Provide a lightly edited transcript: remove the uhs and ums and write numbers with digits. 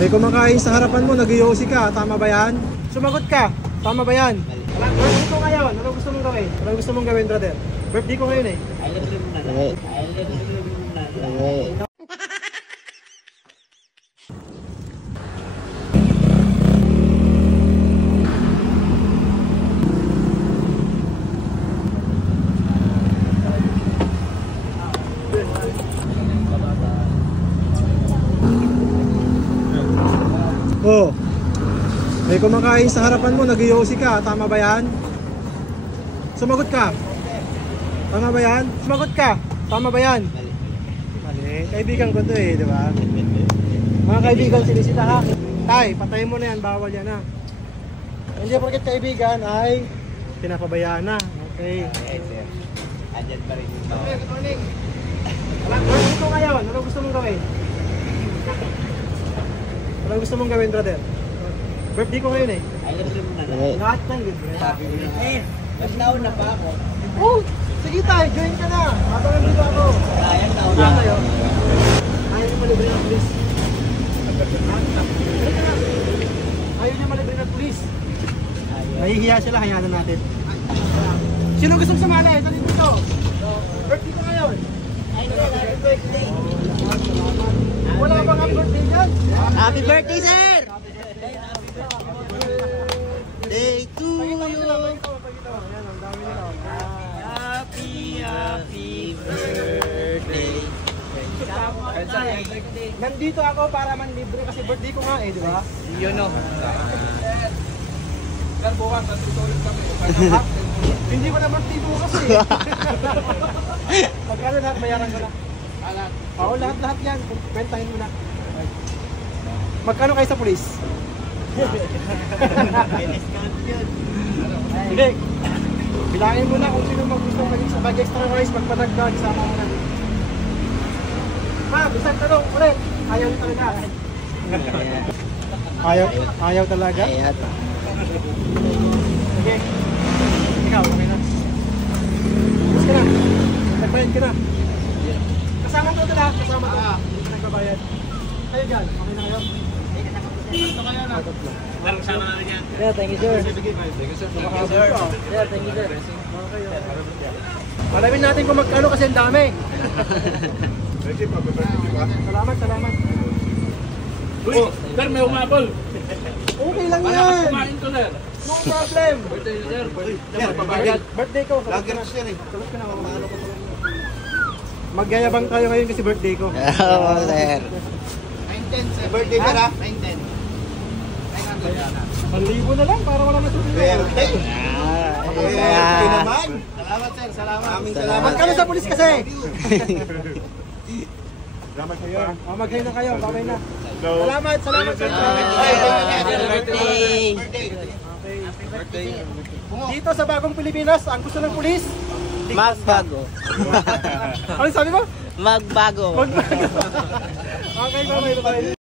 May kumakain sa harapan mo, nag-yosi ka, tama ba yan? Sumagot ka, tama ba yan? Birthday ko ngayon, ano gusto mong gawin? Ano gusto mong gawin, brother? Birthday ko ngayon eh. Oh, may kumakain sa harapan mo, nag-yosi ka, tama ba yan? Sumagot ka, tama ba yan? Sumagot ka, tama ba yan? Mali, kaibigan ko to eh, di ba? Mga kaibigan, sinisita ha. Tay, patayin mo na yan, bawal yan ha. Hindi porket kaibigan ay pinapabayaan na. Okay. Andyan pa rin yung tao. Good morning. Birthday ko ngayon, ano gusto mong gawin? Ano gusto mong gawin, brother? Birthday ko ngayon eh. Lahat ng libre. Mas nauna pa ako. Oh! Sige tayo, join ka na! Habang nandito ako. Sayang, nauna Saan kayo? ako. Ayaw niyo malibre ng police. Ayaw niyo malibre ng police. Nahihiya sila, hayaan na natin. Sino gusto mong sumali? Saan dito? Birthday ko ngayon. Happy birthday. Wala bang happy birthday dyan? Happy birthday, sir! Day to you. Happy birthday. Nandito ako para manlibre kasi birthday ko nga eh, di ba? Yun o. Sir, bukas, nandito ulit kami. Hindi ko na birthday bukas eh. Pagkano lahat, bayaran ko na. Lahat? Oo, lahat yan. Bentahin mo na. Magkano kayo sa pulis? Hindi. Bilangin mo na kung sino mag-gusto maging sa mag-extra rice, magpadagdag, sama mo na. Ma'am, isang tanong ulit. Ayaw talaga. Ayaw talaga? Sige. Ikaw, okay na. Tapos ka na. Nagbayad ka na. Kasama ko ito lahat. Kasama ko. Nagbabayad. Kayo dyan. Okay na kayo? Ito kayo na. Parang sama namin yan. Yeah, thank you sir. Thank you sir. Yeah, thank you sir. Okay. Alamin natin kung magkano kasi ang dami. Salamat. Uy, sir, may umabol. Okay lang Para yan. kumain ko, sir. No problem. Birthday, sir. Magbabayad. Birthday ko. Sagot ka na. Magyayabang tayo ngayon kasi birthday ko. Oo, sir. 9-10 sir. Birthday ka na? 9-10. 1,000 na lang para wala masusunod. Birthday. Birthday naman. Salamat sir, salamat. Aming salamat. Magkano sa pulis kasi? Salamat kayo. Mag-hi na kayo, babay na. Salamat sir. Happy birthday. Okay. Dito sa bagong Pilipinas, ang gusto ng pulis? Magbago. Ano sabi mo? Magbago. Okay, bye-bye.